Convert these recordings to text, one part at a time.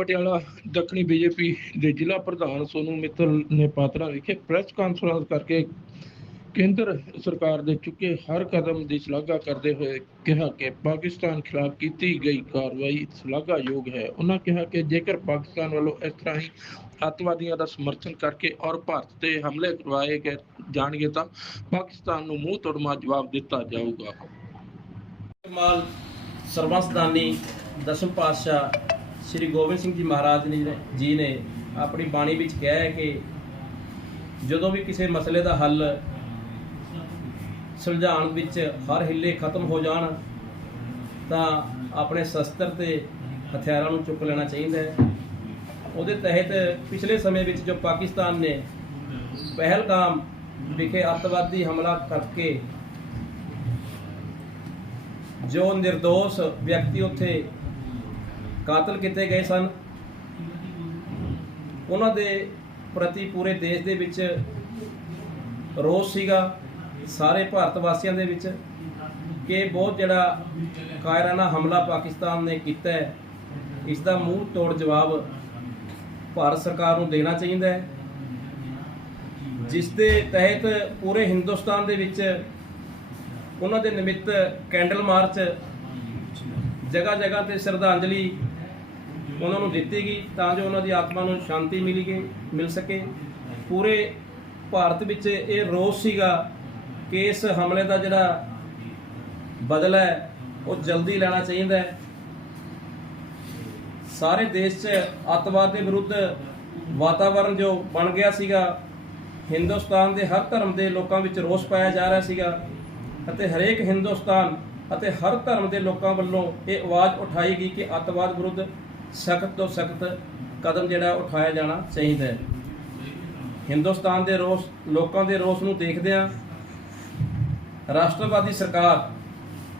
ਪਟਿਆਲਾ, ਦੱਖਣੀ ਬੀਜੇਪੀ ਦੇ ਜ਼ਿਲ੍ਹਾ ਪ੍ਰਧਾਨ ਸੋਨੂ ਮਿੱਤਲ ਨੇ ਪਾਤਰਾ ਵਿਖੇ ਪ੍ਰੈਸ ਕਾਨਫਰੰਸ ਕਰਕੇ ਕੇਂਦਰ ਸਰਕਾਰ ਦੇ ਚੁੱਕੇ ਹਰ ਕਦਮ ਦੀ ਸ਼ਲਾਘਾ ਕਰਦੇ ਹੋਏ ਕਿਹਾ ਕਿ ਪਾਕਿਸਤਾਨ ਖਿਲਾਫ ਕੀਤੀ ਗਈ ਕਾਰਵਾਈ ਸ਼ਲਾਘਾਯੋਗ ਹੈ। ਉਹਨਾਂ ਕਿਹਾ ਕਿ ਜੇਕਰ ਪਾਕਿਸਤਾਨ ਵੱਲੋਂ ਇਸ ਤਰ੍ਹਾਂ ਹੀ ਅੱਤਵਾਦੀਆਂ ਦਾ ਸਮਰਥਨ ਕਰਕੇ ਔਰ ਭਾਰਤ ਤੇ ਹਮਲੇ ਕਰਵਾਏ ਗਏ ਜਾਣਗੇ ਤਾਂ ਪਾਕਿਸਤਾਨ ਨੂੰ ਮੂੰਹ ਤੋੜਮਾ ਜਵਾਬ ਦਿੱਤਾ ਜਾਊਗਾ। ਮਾਲ ਸਰਬੰਸਦਾਨੀ ਦਸਮ ਪਾਤਸ਼ਾਹ ਸ੍ਰੀ ਗੋਬਿੰਦ ਸਿੰਘ ਜੀ ਮਹਾਰਾਜ ਨੇ ਜੀ ਨੇ ਆਪਣੀ ਬਾਣੀ ਵਿੱਚ ਕਿਹਾ ਹੈ ਕਿ ਜਦੋਂ ਵੀ ਕਿਸੇ ਮਸਲੇ ਦਾ ਹੱਲ ਸੁਲਝਾਉਣ ਵਿੱਚ ਹਰ ਹਿੱਲੇ ਖਤਮ ਹੋ ਜਾਣ, ਤਾਂ ਆਪਣੇ ਸ਼ਸਤਰ ਤੇ ਹਥਿਆਰਾਂ ਨੂੰ ਚੁੱਕ ਲੈਣਾ ਚਾਹੀਦਾ ਹੈ। ਉਹਦੇ ਤਹਿਤ ਪਿਛਲੇ ਸਮੇਂ ਵਿੱਚ ਜੋ ਪਾਕਿਸਤਾਨ ਨੇ ਪਹਿਲਗਾਮ ਵਿਖੇ ਅੱਤਵਾਦੀ ਹਮਲਾ ਕਰਕੇ ਜੋ નિર્ਦੋਸ਼ ਵਿਅਕਤੀ ਉੱਥੇ ਕਾਤਲ ਕੀਤੇ ਗਏ ਸਨ। ਉਹਨਾਂ ਦੇ ਪ੍ਰਤੀ ਪੂਰੇ ਦੇਸ਼ ਦੇ ਵਿੱਚ ਰੋਸ ਸੀਗਾ। ਸਾਰੇ ਭਾਰਤ ਵਾਸੀਆਂ ਦੇ ਵਿੱਚ ਕਿ ਬਹੁਤ ਜਿਹੜਾ ਕਾਇਰਾਨਾ ਹਮਲਾ ਪਾਕਿਸਤਾਨ ਨੇ ਕੀਤਾ ਹੈ ਇਸ ਦਾ ਮੂੰਹ ਤੋੜ ਜਵਾਬ ਭਾਰਤ ਸਰਕਾਰ ਨੂੰ ਦੇਣਾ ਚਾਹੀਦਾ ਹੈ। ਜਿਸ ਦੇ ਤਹਿਤ ਪੂਰੇ ਹਿੰਦੁਸਤਾਨ ਦੇ ਵਿੱਚ ਉਹਨਾਂ ਦੇ ਨਿਮਿਤ ਕੈਂਡਲ ਮਾਰਚ ਜਗ੍ਹਾ ਜਗ੍ਹਾ ਤੇ ਸ਼ਰਧਾਂਜਲੀ ਉਹਨਾਂ ਨੂੰ ਦਿੱਤੀ ਗਈ ਤਾਂ ਜੋ ਉਹਨਾਂ ਦੀ ਆਤਮਾ ਨੂੰ ਸ਼ਾਂਤੀ ਮਿਲੀ ਮਿਲ ਸਕੇ। ਪੂਰੇ ਭਾਰਤ ਵਿੱਚ ਇਹ ਰੋਸ ਸੀਗਾ ਕਿ ਇਸ ਹਮਲੇ ਦਾ ਜਿਹੜਾ ਬਦਲਾ ਹੈ, ਉਹ ਜਲਦੀ ਲੈਣਾ ਚਾਹੀਦਾ ਹੈ। ਸਾਰੇ ਦੇਸ਼ 'ਚ ਅੱਤਵਾਦ ਦੇ ਵਿਰੁੱਧ ਵਾਤਾਵਰਣ ਜੋ ਬਣ ਗਿਆ ਸੀਗਾ, ਹਿੰਦੁਸਤਾਨ ਦੇ ਹਰ ਧਰਮ ਦੇ ਲੋਕਾਂ ਵਿੱਚ ਰੋਸ ਪਾਇਆ ਜਾ ਰਿਹਾ ਸੀਗਾ ਅਤੇ ਹਰੇਕ ਹਿੰਦੁਸਤਾਨ ਅਤੇ ਹਰ ਧਰਮ ਦੇ ਲੋਕਾਂ ਵੱਲੋਂ ਇਹ ਆਵਾਜ਼ ਉਠਾਈ ਗਈ ਕਿ ਅੱਤਵਾਦ ਵਿਰੁੱਧ ਸਖਤ ਤੋਂ ਸਖਤ ਕਦਮ ਜਿਹੜਾ ਉਠਾਇਆ ਜਾਣਾ ਚਾਹੀਦਾ ਹੈ। ਹਿੰਦੁਸਤਾਨ ਦੇ ਰੋਸ, ਲੋਕਾਂ ਦੇ ਰੋਸ ਨੂੰ ਦੇਖਦਿਆਂ ਰਾਸ਼ਟਰਵਾਦੀ ਸਰਕਾਰ,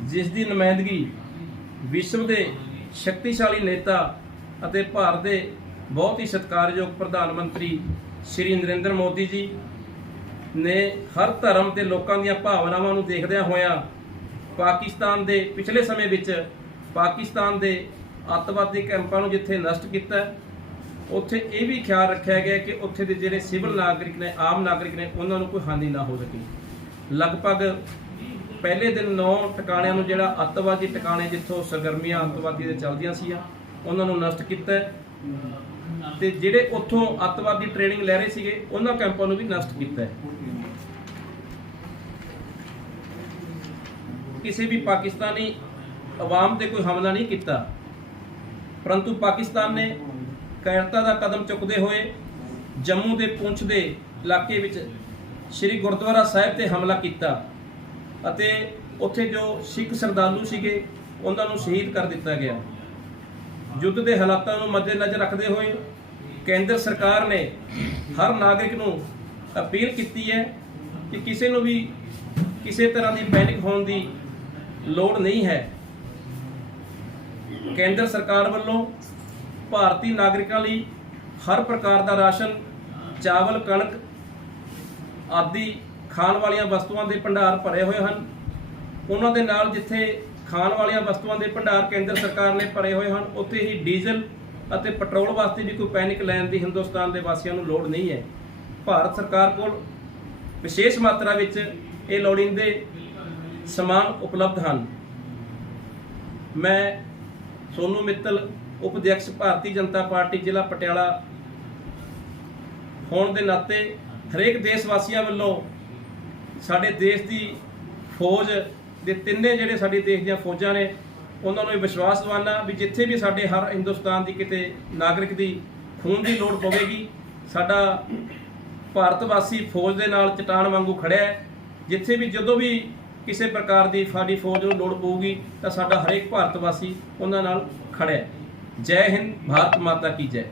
ਜਿਸ ਦੀ ਨੁਮਾਇੰਦਗੀ ਵਿਸ਼ਵ ਦੇ ਸ਼ਕਤੀਸ਼ਾਲੀ ਨੇਤਾ ਅਤੇ ਭਾਰਤ ਦੇ ਬਹੁਤ ਹੀ ਸਤਿਕਾਰਯੋਗ ਪ੍ਰਧਾਨ ਮੰਤਰੀ ਸ਼੍ਰੀ ਨਰਿੰਦਰ ਮੋਦੀ ਜੀ ਨੇ ਹਰ ਧਰਮ ਦੇ ਲੋਕਾਂ ਦੀਆਂ ਭਾਵਨਾਵਾਂ ਨੂੰ ਦੇਖਦਿਆਂ ਹੋਇਆਂ ਪਾਕਿਸਤਾਨ ਦੇ ਪਿਛਲੇ ਸਮੇਂ ਵਿੱਚ ਪਾਕਿਸਤਾਨ ਦੇ ਅੱਤਵਾਦੀ ਕੈਂਪਾਂ ਨੂੰ ਜਿੱਥੇ ਨਸ਼ਟ ਕੀਤਾ ਉੱਥੇ ਇਹ ਵੀ ਖਿਆਲ ਰੱਖਿਆ ਗਿਆ ਕਿ ਉੱਥੇ ਦੇ ਜਿਹੜੇ ਸਿਵਲ ਨਾਗਰਿਕ ਨੇ, ਆਮ ਨਾਗਰਿਕ ਨੇ, ਉਹਨਾਂ ਨੂੰ ਕੋਈ ਹਾਨੀ ਨਾ ਹੋ ਸਕੇ। ਲਗਭਗ ਪਹਿਲੇ ਦਿਨ 9 ਟਿਕਾਣਿਆਂ ਨੂੰ ਜਿਹੜਾ ਅੱਤਵਾਦੀ ਟਿਕਾਣੇ ਜਿੱਥੋਂ ਸਰਗਰਮੀਆਂ ਅੱਤਵਾਦੀ ਦੇ ਚੱਲਦੀਆਂ ਸੀ ਉਹਨਾਂ ਨੂੰ ਨਸ਼ਟ ਕੀਤਾ ਹੈ। ਤੇ ਜਿਹੜੇ ਉੱਥੋਂ ਅੱਤਵਾਦੀ ਟ੍ਰੇਨਿੰਗ ਲੈ ਰਹੇ ਸੀਗੇ, ਉਹਨਾਂ ਕੈਂਪਾਂ ਨੂੰ ਵੀ ਨਸ਼ਟ ਕੀਤਾ ਕਿਸੇ ਵੀ ਪਾਕਿਸਤਾਨੀ ਆਵਾਮ ਤੇ ਕੋਈ ਹਮਲਾ ਨਹੀਂ ਕੀਤਾ। ਪਰੰਤੂ ਪਾਕਿਸਤਾਨ ਨੇ ਕਾਇਰਤਾ ਦਾ ਕਦਮ ਚੁੱਕਦੇ ਹੋਏ ਜੰਮੂ ਦੇ ਪੁੰਛ ਦੇ ਇਲਾਕੇ ਵਿੱਚ ਸ੍ਰੀ ਗੁਰਦੁਆਰਾ ਸਾਹਿਬ ਤੇ ਹਮਲਾ ਕੀਤਾ ਅਤੇ ਉੱਥੇ ਜੋ ਸਿੱਖ ਸਰਦਾਲੂ ਸੀਗੇ, ਉਹਨਾਂ ਨੂੰ ਸ਼ਹੀਦ ਕਰ ਦਿੱਤਾ ਗਿਆ। ਯੁੱਧ ਦੇ ਹਾਲਾਤਾਂ ਨੂੰ ਮੱਦੇਨਜ਼ਰ ਰੱਖਦੇ ਹੋਏ ਕੇਂਦਰ ਸਰਕਾਰ ਨੇ ਹਰ ਨਾਗਰਿਕ ਨੂੰ ਅਪੀਲ ਕੀਤੀ ਹੈ ਕਿ ਕਿਸੇ ਨੂੰ ਵੀ ਕਿਸੇ ਤਰ੍ਹਾਂ ਦੀ ਪੈਨਿਕ ਹੋਣ ਦੀ ਲੋੜ ਨਹੀਂ ਹੈ। ਕੇਂਦਰ ਸਰਕਾਰ ਵੱਲੋਂ ਭਾਰਤੀ ਨਾਗਰਿਕਾਂ ਲਈ ਹਰ ਪ੍ਰਕਾਰ ਦਾ ਰਾਸ਼ਨ, ਚਾਵਲ, ਕਣਕ ਆਦਿ ਖਾਣ ਵਾਲੀਆਂ ਵਸਤੂਆਂ ਦੇ ਭੰਡਾਰ ਭਰੇ ਹੋਏ ਹਨ। ਉਹਨਾਂ ਦੇ ਨਾਲ ਜਿੱਥੇ ਖਾਣ ਵਾਲੀਆਂ ਵਸਤੂਆਂ ਦੇ ਭੰਡਾਰ ਕੇਂਦਰ ਸਰਕਾਰ ਨੇ ਭਰੇ ਹੋਏ ਹਨ, ਉੱਥੇ ਹੀ ਡੀਜ਼ਲ ਅਤੇ ਪੈਟਰੋਲ ਵਾਸਤੇ ਵੀ ਕੋਈ ਪੈਨਿਕ ਲੈਣ ਦੀ ਹਿੰਦੁਸਤਾਨ ਦੇ ਵਾਸੀਆਂ ਨੂੰ ਲੋੜ ਨਹੀਂ ਹੈ। ਭਾਰਤ ਸਰਕਾਰ ਕੋਲ ਵਿਸ਼ੇਸ਼ ਮਾਤਰਾ ਵਿੱਚ ਇਹ ਲੋੜੀਂਦੇ ਸਮਾਨ ਉਪਲਬਧ ਹਨ। ਮੈਂ ਸੋਨੂ ਮਿੱਤਲ ਉਪ ਅਧਿਕਸ਼ ਭਾਰਤੀ ਜਨਤਾ ਪਾਰਟੀ, ਜ਼ਿਲ੍ਹਾ ਪਟਿਆਲਾ। ਹੋਣ ਦੇ ਨਾਤੇ ਹਰੇਕ ਦੇਸ਼ ਵਾਸੀਆਂ ਵੱਲੋਂ ਸਾਡੇ ਦੇਸ਼ ਦੀ ਫੌਜ ਦੇ ਤਿੰਨੇ ਜਿਹੜੇ ਸਾਡੇ ਦੇਸ਼ ਦੀਆਂ ਫੌਜਾਂ ਨੇ, ਉਹਨਾਂ ਨੂੰ ਇਹ ਵਿਸ਼ਵਾਸ ਦਿਵਾਨਾ ਵੀ ਜਿੱਥੇ ਵੀ ਸਾਡੇ ਹਰ ਹਿੰਦੁਸਤਾਨ ਦੀ ਕਿਤੇ ਨਾਗਰਿਕ ਦੀ ਖੂਨ ਦੀ ਲੋੜ ਪਵੇਗੀ, ਸਾਡਾ ਭਾਰਤ ਵਾਸੀ ਫੌਜ ਦੇ ਨਾਲ ਚਟਾਨ ਵਾਂਗੂ ਖੜਿਆ ਹੈ। ਜਿੱਥੇ ਵੀ ਜਦੋਂ ਵੀ ਕਿਸੇ ਪ੍ਰਕਾਰ ਦੀ ਸਾਡੀ ਫੌਜ ਨੂੰ ਲੋੜ ਪਊਗੀ ਤਾਂ ਸਾਡਾ ਹਰੇਕ ਭਾਰਤ ਵਾਸੀ ਉਹਨਾਂ ਨਾਲ ਖੜਿਆ ਜੈ ਹਿੰਦ, ਭਾਰਤ ਮਾਤਾ ਕੀ ਜੈ।